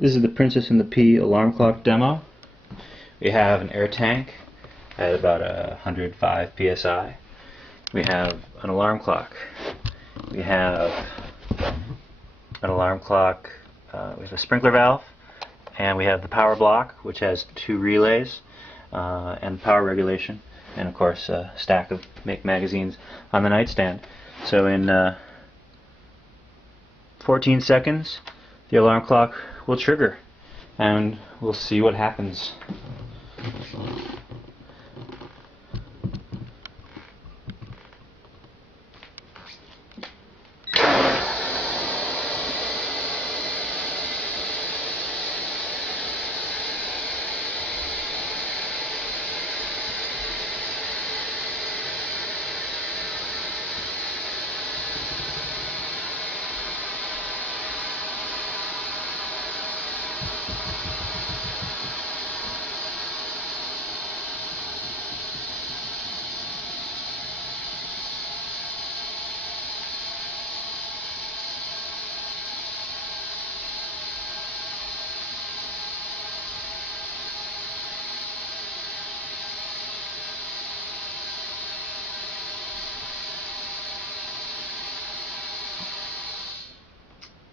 This is the Princess and the Pea alarm clock demo. We have an air tank at about 105 psi. We have an alarm clock. We have an alarm clock with a sprinkler valve, and we have the power block, which has 2 relays and power regulation, and of course a stack of Make magazines on the nightstand. So in 14 seconds the alarm clock will trigger, and we'll see what happens.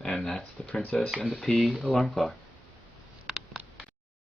And that's the Princess and the Pea alarm clock.